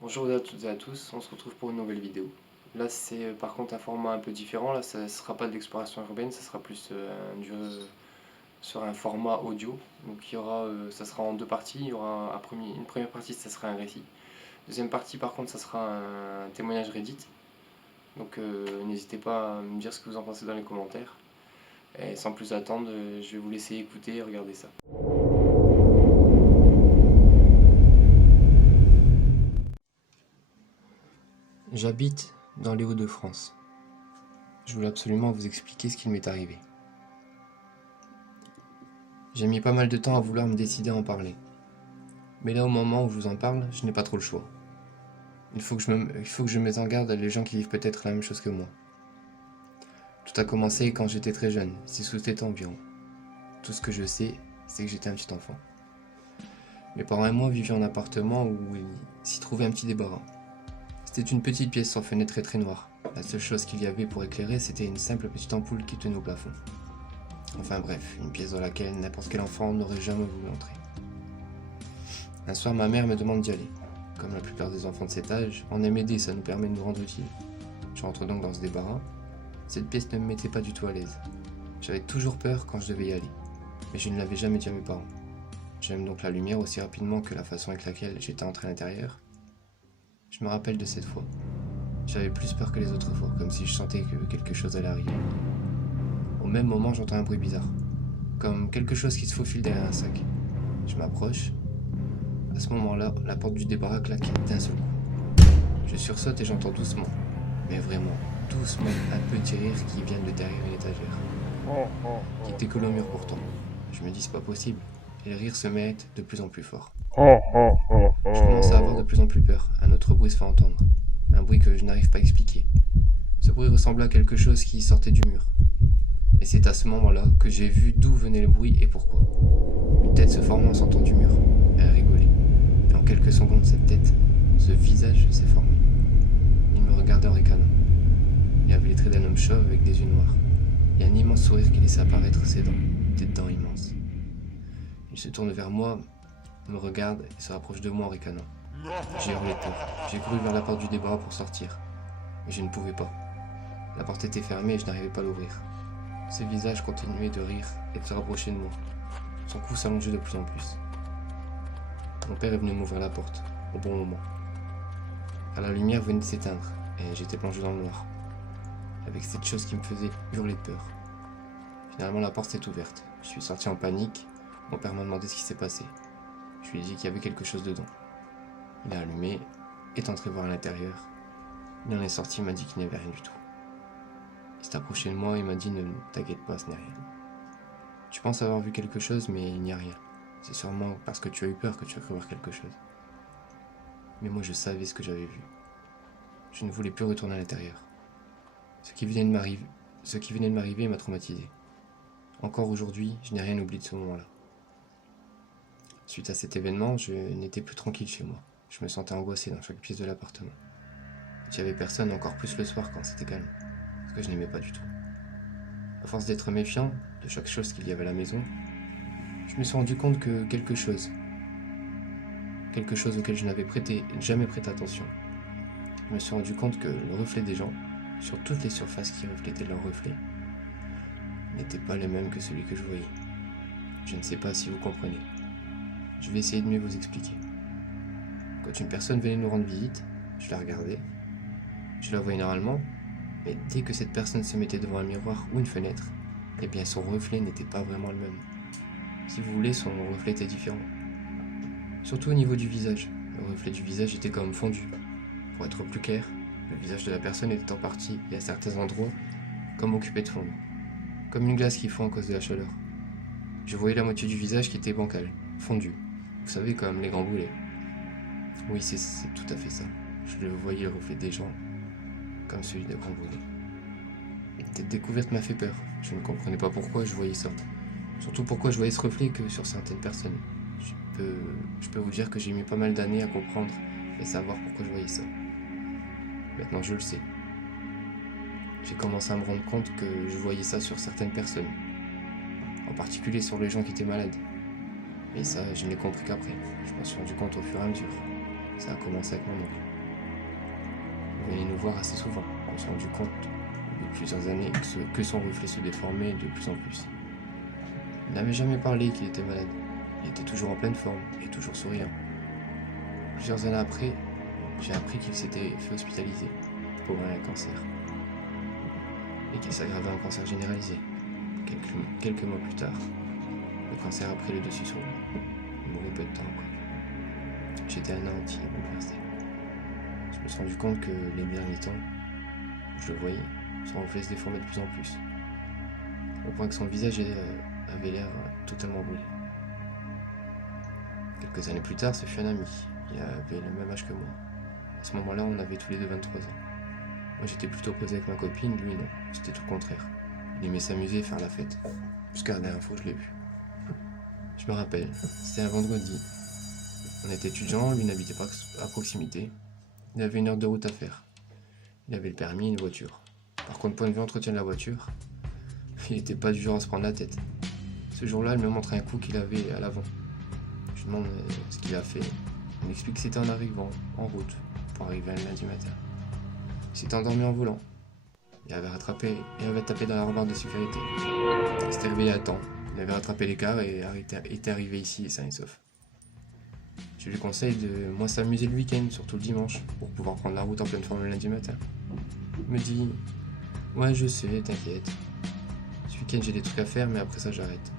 Bonjour à toutes et à tous, on se retrouve pour une nouvelle vidéo. Là c'est par contre un format un peu différent, là ça ne sera pas de l'exploration urbaine, ça sera plus sur un format audio. Donc ça sera en deux parties, il y aura une première partie ça sera un récit. Deuxième partie par contre ça sera un témoignage Reddit. Donc n'hésitez pas à me dire ce que vous en pensez dans les commentaires. Et sans plus attendre, je vais vous laisser écouter et regarder ça. J'habite dans les Hauts-de-France. Je voulais absolument vous expliquer ce qu'il m'est arrivé. J'ai mis pas mal de temps à vouloir me décider à en parler. Mais là, au moment où je vous en parle, je n'ai pas trop le choix. Il faut que je mette en garde les gens qui vivent peut-être la même chose que moi. Tout a commencé quand j'étais très jeune, 6 ou 7 ans environ. Tout ce que je sais, c'est que j'étais un petit enfant. Mes parents et moi vivions en appartement où il s'y trouvait un petit débarras. C'était une petite pièce sans fenêtre et très noire. La seule chose qu'il y avait pour éclairer, c'était une simple petite ampoule qui tenait au plafond. Enfin bref, une pièce dans laquelle n'importe quel enfant n'aurait jamais voulu entrer. Un soir, ma mère me demande d'y aller. Comme la plupart des enfants de cet âge, on aime aider, ça nous permet de nous rendre utiles. Je rentre donc dans ce débarras. Cette pièce ne me mettait pas du tout à l'aise. J'avais toujours peur quand je devais y aller, mais je ne l'avais jamais dit à mes parents. J'aime donc la lumière aussi rapidement que la façon avec laquelle j'étais entré à l'intérieur. Je me rappelle de cette fois. J'avais plus peur que les autres fois, comme si je sentais que quelque chose allait arriver. Au même moment, j'entends un bruit bizarre, comme quelque chose qui se faufile derrière un sac. Je m'approche. À ce moment-là, la porte du débarras claque d'un seul coup. Je sursaute et j'entends doucement, mais vraiment doucement, un petit rire qui vient de derrière une étagère, qui décolle au mur pourtant. Je me dis c'est pas possible, et le rire se met de plus en plus fort. Je commence à avoir de plus en plus peur, un autre bruit se fait entendre, un bruit que je n'arrive pas à expliquer. Ce bruit ressemblait à quelque chose qui sortait du mur. Et c'est à ce moment-là que j'ai vu d'où venait le bruit et pourquoi. Une tête se formait en sortant du mur. Elle rigolait. Et en quelques secondes, cette tête, ce visage s'est formé. Il me regardait en ricanant. Il avait les traits d'un homme chauve avec des yeux noirs. Et un immense sourire qui laissait apparaître ses dents, des dents immenses. Il se tourne vers moi, me regarde et se rapproche de moi en ricanant. J'ai hurlé de peur. J'ai couru vers la porte du débarras pour sortir. Mais je ne pouvais pas. La porte était fermée et je n'arrivais pas à l'ouvrir. Ce visage continuait de rire et de se rapprocher de moi. Son cou s'allongeait de plus en plus. Mon père est venu m'ouvrir la porte, au bon moment. Car la lumière venait de s'éteindre et j'étais plongé dans le noir, avec cette chose qui me faisait hurler de peur. Finalement, la porte s'est ouverte. Je suis sorti en panique. Mon père m'a demandé ce qui s'est passé. Je lui ai dit qu'il y avait quelque chose dedans. Il a allumé, est entré voir à l'intérieur. Il en est sorti, il m'a dit qu'il n'y avait rien du tout. Il s'est approché de moi et m'a dit « Ne t'inquiète pas, ce n'est rien. Tu penses avoir vu quelque chose, mais il n'y a rien. C'est sûrement parce que tu as eu peur que tu as cru voir quelque chose. » Mais moi je savais ce que j'avais vu. Je ne voulais plus retourner à l'intérieur. Ce qui venait de m'arriver m'a traumatisé. Encore aujourd'hui, je n'ai rien oublié de ce moment-là. Suite à cet événement, je n'étais plus tranquille chez moi. Je me sentais angoissé dans chaque pièce de l'appartement. Il n'y avait personne, encore plus le soir quand c'était calme, ce que je n'aimais pas du tout. À force d'être méfiant de chaque chose qu'il y avait à la maison, je me suis rendu compte que quelque chose auquel je n'avais jamais prêté attention. Je me suis rendu compte que le reflet des gens, sur toutes les surfaces qui reflétaient leur reflet, n'était pas le même que celui que je voyais. Je ne sais pas si vous comprenez. Je vais essayer de mieux vous expliquer. Quand une personne venait nous rendre visite, je la regardais, je la voyais normalement, mais dès que cette personne se mettait devant un miroir ou une fenêtre, eh bien son reflet n'était pas vraiment le même. Si vous voulez, son reflet était différent. Surtout au niveau du visage. Le reflet du visage était comme fondu. Pour être plus clair, le visage de la personne était en partie, et à certains endroits, comme occupé de fondre. Comme une glace qui fond à cause de la chaleur. Je voyais la moitié du visage qui était bancal, fondu. Vous savez, comme les grands brûlés. Oui, c'est tout à fait ça. Je le voyais le reflet des gens, comme celui des grands brûlés. Cette découverte m'a fait peur. Je ne comprenais pas pourquoi je voyais ça. Surtout pourquoi je voyais ce reflet que sur certaines personnes. Je peux vous dire que j'ai mis pas mal d'années à comprendre et savoir pourquoi je voyais ça. Maintenant je le sais. J'ai commencé à me rendre compte que je voyais ça sur certaines personnes. En particulier sur les gens qui étaient malades. Et ça, je ne l'ai compris qu'après. Je m'en suis rendu compte au fur et à mesure. Ça a commencé avec mon oncle. Il venait nous voir assez souvent. On s'est rendu compte, au bout de plusieurs années, que son reflet se déformait de plus en plus. Il n'avait jamais parlé qu'il était malade. Il était toujours en pleine forme et toujours souriant. Plusieurs années après, j'ai appris qu'il s'était fait hospitaliser pour un cancer et qu'il s'aggravait en cancer généralisé. Quelques mois plus tard, le cancer a pris le dessus sur lui. Il mourut peu de temps après. J'étais anéanti et bouleversé. Je me suis rendu compte que les derniers temps, je le voyais, son reflet se déformait de plus en plus, au point que son visage avait l'air totalement brûlé. Quelques années plus tard, ce fut un ami. Il avait le même âge que moi. À ce moment-là, on avait tous les deux 23 ans. Moi, j'étais plutôt posé avec ma copine, lui non. C'était tout le contraire. Il aimait s'amuser et faire la fête. Jusqu'à la dernière fois que je l'ai vu. Je me rappelle, c'était un vendredi. On était étudiants, lui n'habitait pas à proximité. Il avait 1 heure de route à faire. Il avait le permis et une voiture. Par contre, point de vue entretien de la voiture, il n'était pas du genre à se prendre la tête. Ce jour-là, il me montre un coup qu'il avait à l'avant. Je lui demande ce qu'il a fait. Il m'explique que c'était en arrivant, en route, pour arriver un lundi matin. Il s'était endormi en volant. Il avait tapé dans la rambarde de sécurité. Il s'était réveillé à temps. Il avait rattrapé l'écart et était arrivé ici sain et sauf. Je lui conseille de moins s'amuser le week-end, surtout le dimanche, pour pouvoir prendre la route en pleine forme le lundi matin. Il me dit « Ouais, je sais, t'inquiète. Ce week-end j'ai des trucs à faire, mais après ça j'arrête. »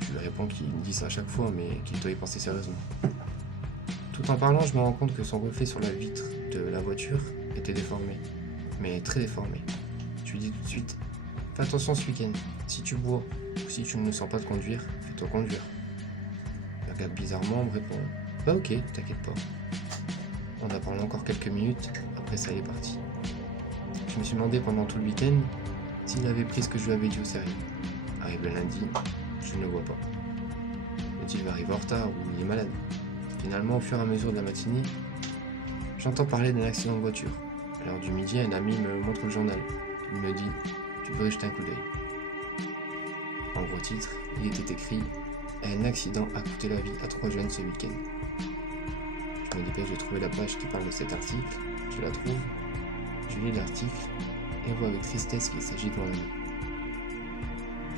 Je lui réponds qu'il me dit ça à chaque fois, mais qu'il doit y penser sérieusement. Tout en parlant, je me rends compte que son reflet sur la vitre de la voiture était déformé, mais très déformé. Je lui dis tout de suite « Fais attention ce week-end, si tu bois ou si tu ne sens pas de conduire, fais-toi conduire. » Il regarde bizarrement, me répond « Bah ok, t'inquiète pas. » On a parlé encore quelques minutes, après ça il est parti. Je me suis demandé pendant tout le week-end s'il avait pris ce que je lui avais dit au sérieux. Arrive le lundi, je ne le vois pas. Il va arriver en retard ou il est malade. Finalement, au fur et à mesure de la matinée, j'entends parler d'un accident de voiture. À l'heure du midi, un ami me montre le journal. Il me dit « Tu devrais jeter un coup d'œil ». En gros titre, il était écrit « Un accident a coûté la vie à 3 jeunes ce week-end ». Je me dépêche de trouver la page qui parle de cet article. Je la trouve, je lis l'article et vois avec tristesse qu'il s'agit de mon ami.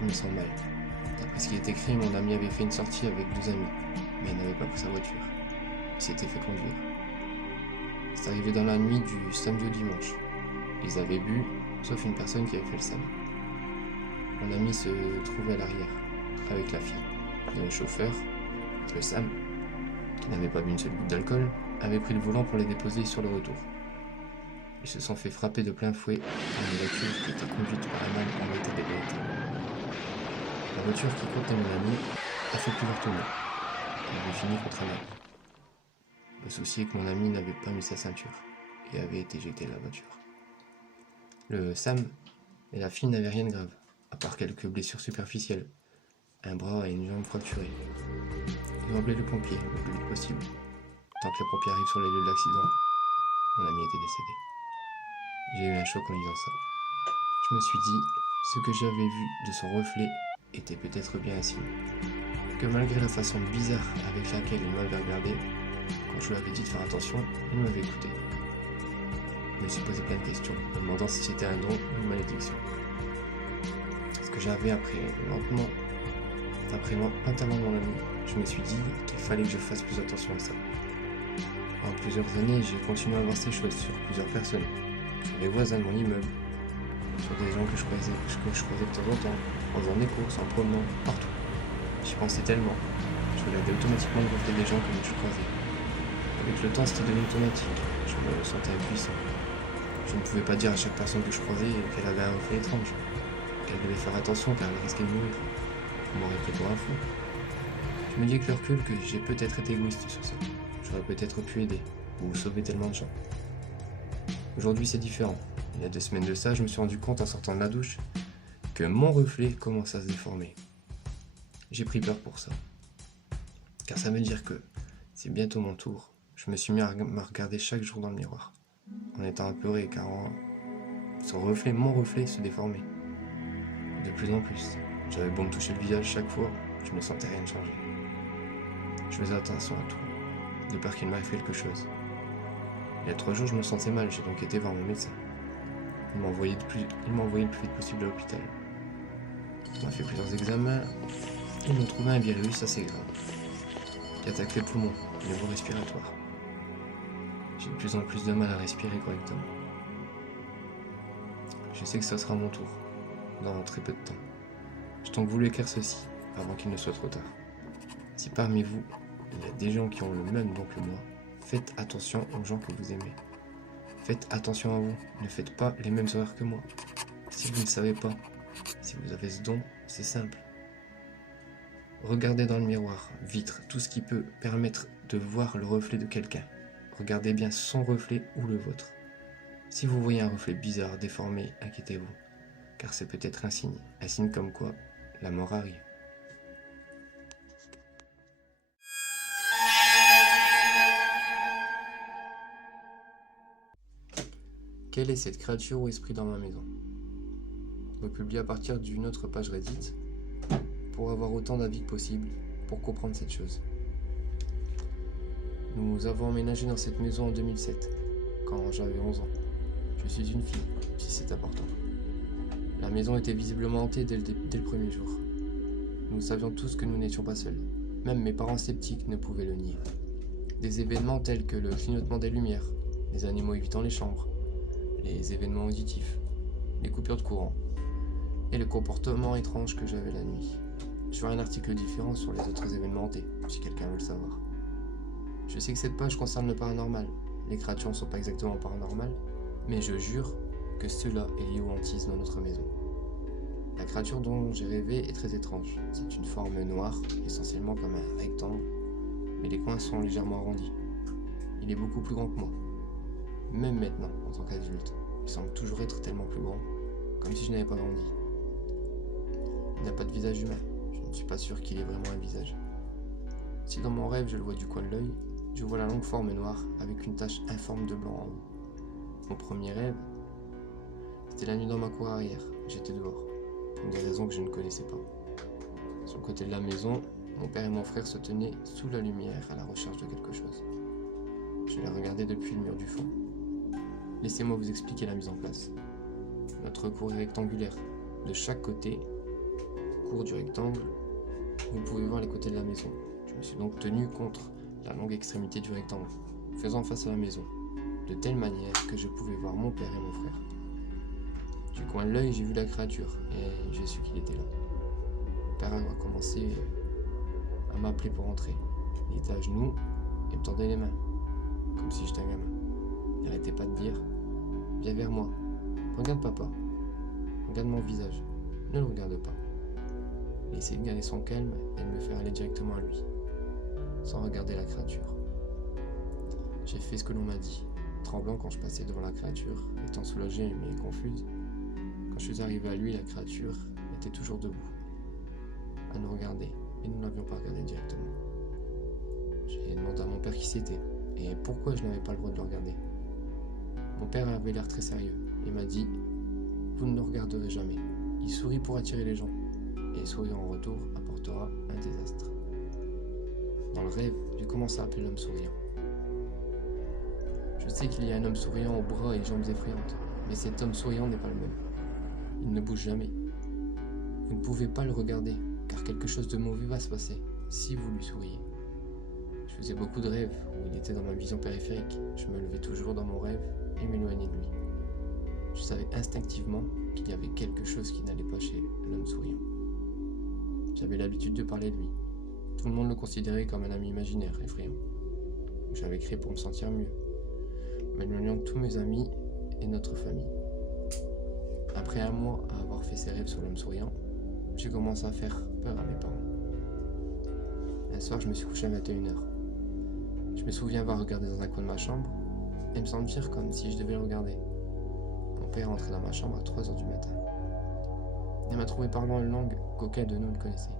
Je me sens mal. D'après ce qui est écrit, mon ami avait fait une sortie avec 2 amis, mais il n'avait pas pris sa voiture. Il s'était fait conduire. C'est arrivé dans la nuit du samedi au dimanche. Ils avaient bu, sauf une personne qui avait fait le sam. Mon ami se trouvait à l'arrière, avec la fille. Et le chauffeur, le Sam, qui n'avait pas bu une seule goutte d'alcool, avait pris le volant pour les déposer sur le retour. Ils se sont fait frapper de plein fouet par une voiture qui était conduite par un homme en état d'ébriété. La voiture qui contenait mon ami a fait plusieurs tournées. Elle avait fini contre un arbre. Le souci est que mon ami n'avait pas mis sa ceinture et avait été jeté de la voiture. Le Sam et la fille n'avaient rien de grave, à part quelques blessures superficielles, un bras et une jambe fracturés. Ils ont appelé le pompier le plus vite possible. Tant que les pompiers arrivent sur les lieux de l'accident, mon ami était décédé. J'ai eu un choc en lisant ça. Je me suis dit, ce que j'avais vu de son reflet était peut-être bien un signe. Que malgré la façon bizarre avec laquelle il m'avait regardé, quand je lui avais dit de faire attention, il m'avait écouté. Je me suis posé plein de questions, me demandant si c'était un don ou une malédiction. Ce que j'avais appris lentement, après l'enterrement de mon ami, je me suis dit qu'il fallait que je fasse plus attention à ça. En plusieurs années, j'ai continué à voir ces choses sur plusieurs personnes, sur les voisins de mon immeuble, sur des gens que je croisais de temps en temps, en faisant des courses, en promenant, partout. J'y pensais tellement. Je regardais automatiquement le reflet des gens que je croisais. Avec le temps, c'était devenu automatique. Je me sentais impuissant. Je ne pouvais pas dire à chaque personne que je croisais qu'elle avait un reflet étrange, qu'elle devait faire attention car elle risquait de mourir. On m'aurait pris pour un fou. Je me dis avec le recul que j'ai peut-être été égoïste sur ça. J'aurais peut-être pu aider, ou sauver tellement de gens. Aujourd'hui, c'est différent. Il y a 2 semaines de ça, je me suis rendu compte en sortant de la douche que mon reflet commence à se déformer. J'ai pris peur pour ça. Car ça veut dire que c'est bientôt mon tour. Je me suis mis à me regarder chaque jour dans le miroir, en étant apeuré car mon reflet se déformait. De plus en plus, j'avais beau me toucher le visage chaque fois, je ne sentais rien changer. Je faisais attention à tout, de peur qu'il m'arrive quelque chose. Il y a 3 jours, je me sentais mal, j'ai donc été voir mon médecin. Il m'a envoyé le plus vite possible à l'hôpital. On m'a fait plusieurs examens. Ils m'ont trouvé un virus assez grave qui attaque les poumons, les voies respiratoires. J'ai de plus en plus de mal à respirer correctement. Je sais que ça sera mon tour, dans très peu de temps. J'ai donc voulu écrire ceci, avant qu'il ne soit trop tard. Si parmi vous, il y a des gens qui ont le même don que moi, faites attention aux gens que vous aimez. Faites attention à vous, ne faites pas les mêmes erreurs que moi. Si vous ne savez pas, si vous avez ce don, c'est simple. Regardez dans le miroir, vitre, tout ce qui peut permettre de voir le reflet de quelqu'un. Regardez bien son reflet ou le vôtre. Si vous voyez un reflet bizarre, déformé, inquiétez-vous, car c'est peut-être un signe comme quoi la mort arrive. Quelle est cette créature ou esprit dans ma maison? Je me publie à partir d'une autre page Reddit pour avoir autant d'avis que possible pour comprendre cette chose. Nous avons emménagé dans cette maison en 2007, quand j'avais 11 ans. Je suis une fille, si c'est important. La maison était visiblement hantée dès le premier jour. Nous savions tous que nous n'étions pas seuls. Même mes parents sceptiques ne pouvaient le nier. Des événements tels que le clignotement des lumières, les animaux évitant les chambres, les événements auditifs, les coupures de courant et le comportement étrange que j'avais la nuit. Je ferai un article différent sur les autres événements hantés, si quelqu'un veut le savoir. Je sais que cette page concerne le paranormal. Les créatures ne sont pas exactement paranormales, mais je jure que cela est lié aux hantises dans notre maison. La créature dont j'ai rêvé est très étrange. C'est une forme noire, essentiellement comme un rectangle, mais les coins sont légèrement arrondis. Il est beaucoup plus grand que moi. Même maintenant, en tant qu'adulte, il semble toujours être tellement plus grand, comme si je n'avais pas grandi. Il n'a pas de visage humain. Je ne suis pas sûr qu'il ait vraiment un visage. Si dans mon rêve je le vois du coin de l'œil, je vois la longue forme noire avec une tache informe de blanc en haut. Mon premier rêve, c'était la nuit dans ma cour arrière. J'étais dehors, pour des raisons que je ne connaissais pas. Sur le côté de la maison, mon père et mon frère se tenaient sous la lumière à la recherche de quelque chose. Je les regardais depuis le mur du fond. Laissez-moi vous expliquer la mise en place. Notre cour est rectangulaire. De chaque côté, cour du rectangle, vous pouvez voir les côtés de la maison. Je me suis donc tenu contre la longue extrémité du rectangle, faisant face à la maison, de telle manière que je pouvais voir mon père et mon frère. Du coin de l'œil, j'ai vu la créature, et j'ai su qu'il était là. Mon père a commencé à m'appeler pour entrer. Il était à genoux et me tendait les mains, comme si j'étais un gamin. Il n'arrêtait pas de dire « Viens vers moi, regarde papa, regarde mon visage, ne le regarde pas. » Il essayait de garder son calme et de me faire aller directement à lui, sans regarder la créature. J'ai fait ce que l'on m'a dit, tremblant quand je passais devant la créature, étant soulagée mais confuse. Quand je suis arrivé à lui, la créature était toujours debout, à nous regarder, et nous n'avions pas regardé directement. J'ai demandé à mon père qui c'était, et pourquoi je n'avais pas le droit de le regarder. Mon père avait l'air très sérieux, et m'a dit « Vous ne le regarderez jamais. Il sourit pour attirer les gens, et sourire en retour apportera un désastre. » Dans le rêve, j'ai commencé à appeler l'homme souriant. Je sais qu'il y a un homme souriant aux bras et jambes effrayantes, mais cet homme souriant n'est pas le même. Il ne bouge jamais. Vous ne pouvez pas le regarder, car quelque chose de mauvais va se passer si vous lui souriez. Je faisais beaucoup de rêves où il était dans ma vision périphérique. Je me levais toujours dans mon rêve et m'éloignais de lui. Je savais instinctivement qu'il y avait quelque chose qui n'allait pas chez l'homme souriant. J'avais l'habitude de parler de lui. Tout le monde le considérait comme un ami imaginaire, effrayant. J'avais créé pour me sentir mieux, m'éloignant de tous mes amis et notre famille. Après un mois à avoir fait ces rêves sur l'homme souriant, j'ai commencé à faire peur à mes parents. Un soir, je me suis couché à 21h. Je me souviens avoir regardé dans un coin de ma chambre et me sentir comme si je devais le regarder. Mon père est entré dans ma chambre à 3h du matin. Il m'a trouvé parlant une langue qu'aucun de nous ne connaissait,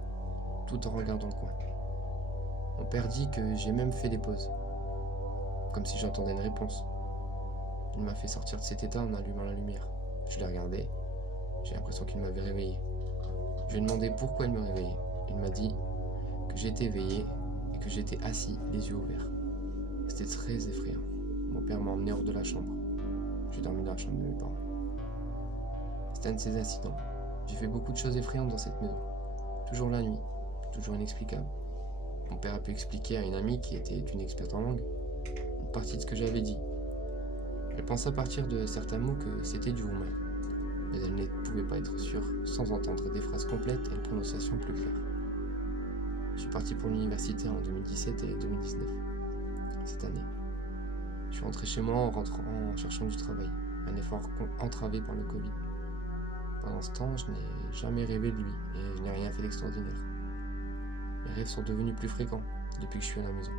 tout en regardant le coin. Mon père dit que j'ai même fait des pauses, comme si j'entendais une réponse. Il m'a fait sortir de cet état en allumant la lumière. Je l'ai regardé, j'ai l'impression qu'il m'avait réveillé. Je lui ai demandé pourquoi il me réveillait. Il m'a dit que j'étais éveillé et que j'étais assis, les yeux ouverts. C'était très effrayant. Mon père m'a emmené hors de la chambre. J'ai dormi dans la chambre de mes parents. C'était un de ces incidents. J'ai fait beaucoup de choses effrayantes dans cette maison. Toujours la nuit, toujours inexplicable. Mon père a pu expliquer à une amie qui était une experte en langue une partie de ce que j'avais dit. Elle pensait à partir de certains mots que c'était du roumain, mais elle ne pouvait pas être sûre sans entendre des phrases complètes et une prononciation plus claire. Je suis parti pour l'université en 2017 et 2019, cette année. Je suis rentré chez moi en cherchant du travail, un effort entravé par le Covid. Pendant ce temps, je n'ai jamais rêvé de lui et je n'ai rien fait d'extraordinaire. Mes rêves sont devenus plus fréquents depuis que je suis à la maison.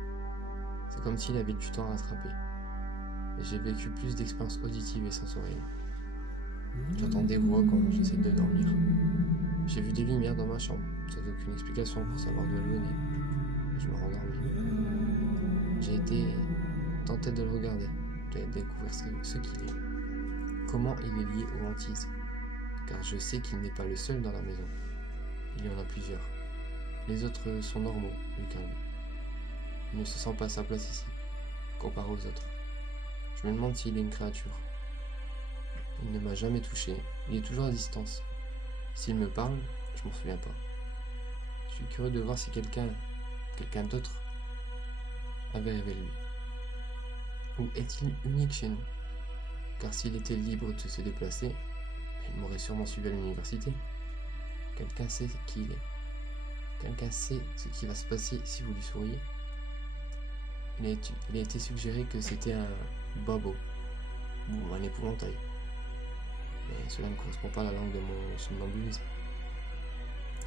C'est comme s'il avait du temps à rattraper. Et j'ai vécu plus d'expériences auditives et sensorielles. J'entends des voix quand j'essaie de dormir. J'ai vu des lumières dans ma chambre, sans aucune explication pour savoir d'où elles venaient. Je me rendormis. J'ai été tenté de le regarder, de découvrir ce qu'il est. Comment il est lié aux hantises. Car je sais qu'il n'est pas le seul dans la maison. Il y en a plusieurs. Les autres sont normaux, lui qu'un lui. Il ne se sent pas à sa place ici, comparé aux autres. Je me demande s'il est une créature. Il ne m'a jamais touché, il est toujours à distance. S'il me parle, je m'en souviens pas. Je suis curieux de voir si quelqu'un d'autre avait rêvé de lui. Ou est-il unique chez nous? Car s'il était libre de se déplacer, il m'aurait sûrement suivi à l'université. Quelqu'un sait qui il est. Quelqu'un sait ce qui va se passer si vous lui souriez. Il a été suggéré que c'était un babo ou un épouvantail. Mais cela ne correspond pas à la langue de mon somnambulisme.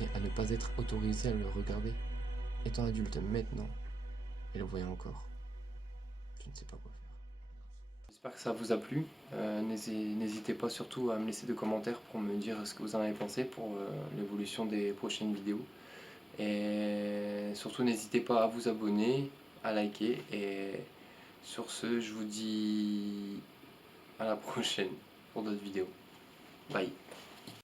Et à ne pas être autorisé à le regarder, étant adulte maintenant, et le voyant encore. Je ne sais pas quoi faire. J'espère que ça vous a plu. N'hésitez pas surtout à me laisser des commentaires pour me dire ce que vous en avez pensé pour l'évolution des prochaines vidéos. Et surtout n'hésitez pas à vous abonner, à liker. Et sur ce, je vous dis à la prochaine pour d'autres vidéos. Bye.